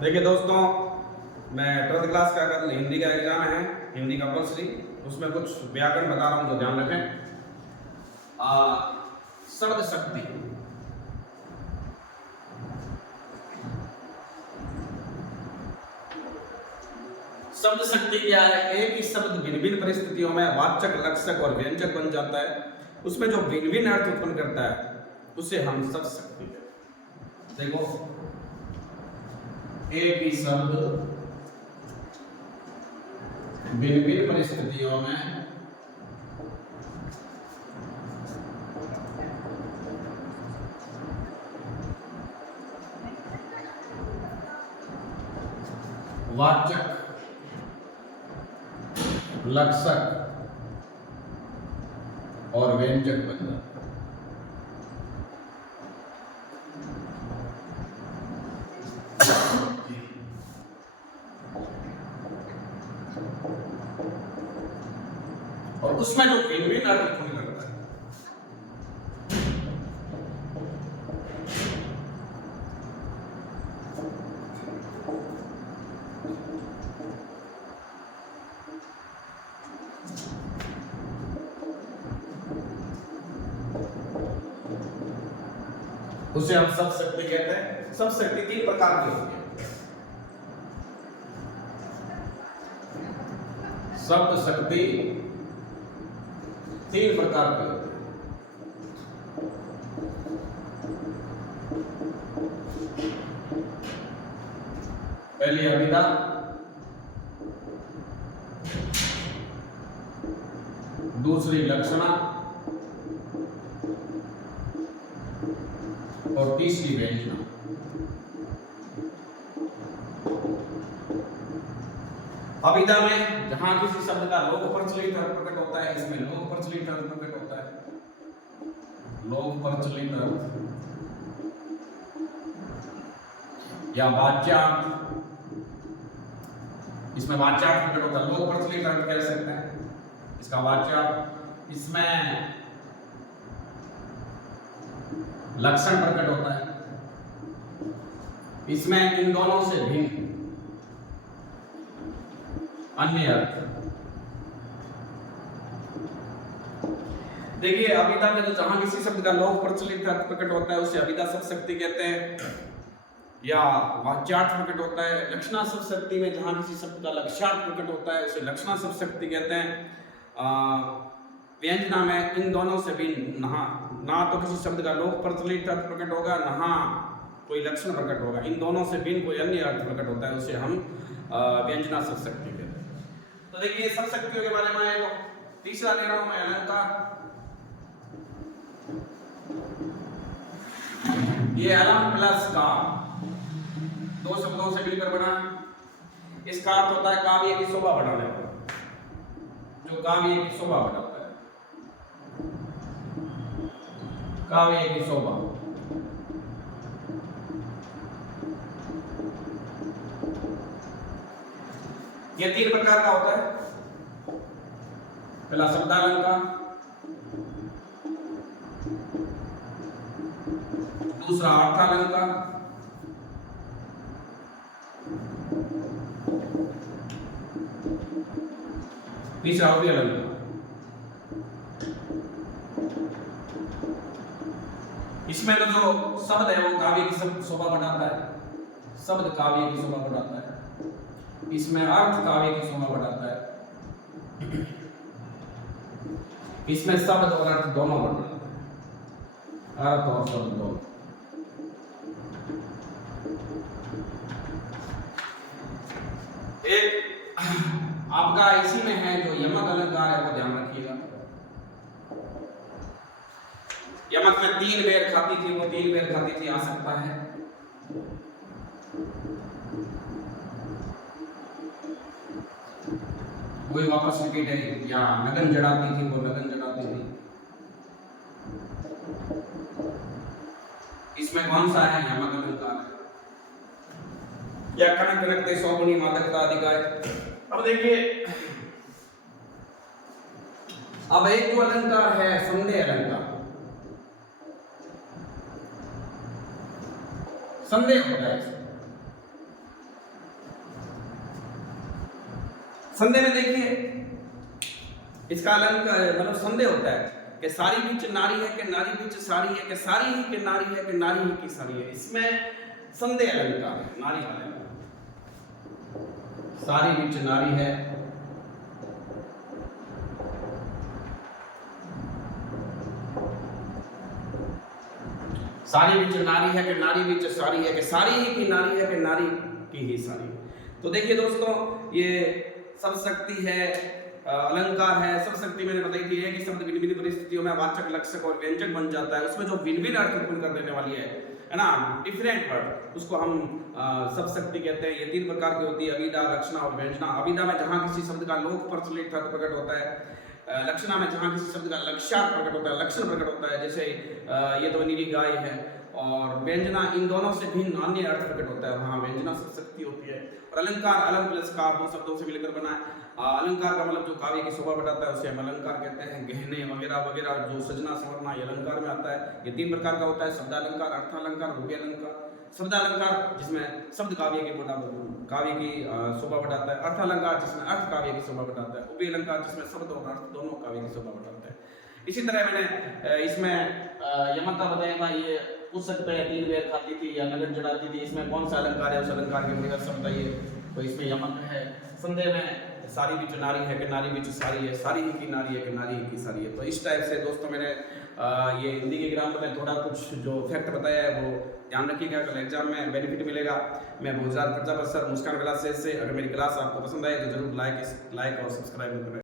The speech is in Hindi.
देखिए दोस्तों, मैं 12th क्लास का कल हिंदी का एग्जाम है, हिंदी कंपल्सरी। उसमें कुछ व्याकरण बता रहा हूँ तो ध्यान रखें। शब्द शक्ति, शब्द शक्ति क्या है? एक ही शब्द भिन्न भिन्न परिस्थितियों में वाचक, लक्षक और व्यंजक बन जाता है। उसमें जो भिन्न भिन्न अर्थ उत्पन्न करता है उसे हम शब्द शक्ति कहते हैं। देखो, एक ही शब्द भिन्न भिन्न परिस्थितियों में वाचक, लक्षक और व्यंजक बन जाता है। और उसमें जो भिन्न भिन्न अर्थ उत्पन्न करता है, उसे हम शब्द शक्ति कहते हैं। शब्द शक्ति 3 प्रकार की होती है। शब्द शक्ति 3 प्रकार की होती है। पहली अभिधा, दूसरी लक्षणा और तीसरी व्यंजना। अभिधा में जहां किसी शब्द का लोक प्रचलित अर्थ प्रकट होता है, इसमें लोक प्रचलित अर्थ प्रकट होता है। लोक प्रचलित अर्थ या वाच्यार्थ, इसमें वाच्यार्थ प्रकट होता है। लोक प्रचलित अर्थ कह सकते हैं इसका वाच्यार्थ। इसमें लक्षण प्रकट होता है। इसमें इन दोनों से भिन्न अन्य अर्थ। देखिए, अभिधा में तो जहां किसी शब्द का लोक प्रचलित अर्थ प्रकट होता है उसे अभिधा शब्द शक्ति कहते हैं या वाच्यार्थ प्रकट होता है। लक्षणा शब्द शक्ति में जहां किसी शब्द का लक्ष्यार्थ प्रकट होता है उसे लक्षणा शब्द शक्ति कहते हैं। व्यंजना में इन दोनों से भिन्न, ना तो किसी शब्द का लोक प्रचलित अर्थ प्रकट होगा, ना कोई लक्षण प्रकट होगा। इन दोनों से भिन्न कोई अन्य अर्थ प्रकट होता है, उसे हम व्यंजना शब्द शक्ति कहते हैं। तो देखिए, शब्द शक्तियों के बारे में एक तीसरा ले रहा हूं मैं, अलंकार। ये अलम प्लस का दो शब्दों से मिलकर बना। इसका अर्थ होता है काव्य की शोभा बढ़ाने वाला, जो काव्य की शोभा बढ़ाता है। काव्य की शोभा। ये 3 प्रकार का होता है। पहला शब्दालंकार, दूसरा अर्थालंकार, तीसरा अव्ययलंकार। इसमें तो जो शब्द है वो काव्य की शोभा बढ़ाता है। शब्द काव्य की शोभा बढ़ाता है। इसमें अर्थ काव्य की शोभा बढ़ाता है। इसमें शब्द और अर्थ दोनों बढ़ाता है। अर्थ और शब्द दोनों। एक आपका इसी में है जो यमक अलंकार है, वो ध्यान रखिएगा। यमक में 3 बेर खाती थी, वो 3 बेर खाती थी आ सकता है। वही वापस रिपीट है। या नगन जड़ाती थी, वो नगन जड़ाती थी। इसमें कौन सा है? यमक अलंकार। या कनक कनकते सौगुनी मादकता अधिकाय। अब देखिए, अब एक जो अलंकार है संदेह अलंकार, संदेह होता है। संदेह में देखिए इसका अलंकार मतलब संदेह होता है कि सारी बीच नारी है कि नारी बीच सारी है कि सारी ही की नारी है कि नारी ही की सारी है। इसमें संदेह अलंकार है, नारी वाले में सारी बीच नारी है सारी बीच नारी है कि नारी बीच सारी है कि सारी ही की नारी है कि नारी की ही सारी है। तो देखिए दोस्तों ये सब शक्ति है, अलंकार है। सब शक्ति मैंने बताई थी एक ही शब्द भिन्न भिन्न परिस्थितियों में वाचक, लक्षक और व्यंजक बन जाता है। उसमें जो भिन्न भिन्न अर्थ उत्पन्न कर देने वाली है ना, डिफरेंट वर्ड, उसको हम सब शक्ति कहते हैं। ये 3 प्रकार की होती है, अभिधा, लक्षणा और व्यंजना। अभिधा में जहां किसी शब्द का लोक प्रचलित अर्थ प्रकट होता है, लक्षणा में जहां किसी शब्द का लक्ष्यार्थ प्रकट होता है, लक्षण प्रकट होता है, जैसे ये तो नीली गाय है। और व्यंजना इन दोनों से भिन्न अन्य अर्थ प्रकट होता है, वहां व्यंजना सब शक्ति होती है। और अलंकार अलम प्लस कार 2 शब्दों से मिलकर बना है। अलंकार का मतलब जो काव्य की शोभा बढ़ाता है उसे हम अलंकार कहते हैं। गहने वगैरह वगैरह जो सजना संवरना ये अलंकार में आता है। ये 3 प्रकार का होता है, शब्दालंकार, अर्थालंकार, रूपालंकार। शब्दालंकार जिसमें शब्द काव्य की शोभा बढ़ाता है, अर्थालंकार जिसमें अर्थ काव्य की शोभा बढ़ाता है, रूपालंकार जिसमें शब्द और अर्थ दोनों काव्य की शोभा बढ़ाता है। इसी तरह मैंने इसमें यमता बताया था, ये पूछ सकते हैं 3 बेर खाती थी या नगद जड़ाती थी, इसमें कौन सा अलंकार है, उस अलंकार के परिभाषा से बताइए। तो इसमें यमक है। संदेह में सारी बीच नारी है कि नारी बीच सारी है, सारी ही की नारी है कि नारी ही की सारी है। तो इस टाइप से दोस्तों मैंने ये हिंदी के ग्रामर में थोड़ा कुछ जो फैक्ट बताया है वो ध्यान रखिएगा, कल एग्जाम में बेनिफिट मिलेगा। मैं भोजराज प्रजापति सर, मुस्कान क्लासेस से। अगर मेरी क्लास आपको पसंद आए तो जरूर लाइक और सब्सक्राइब करें।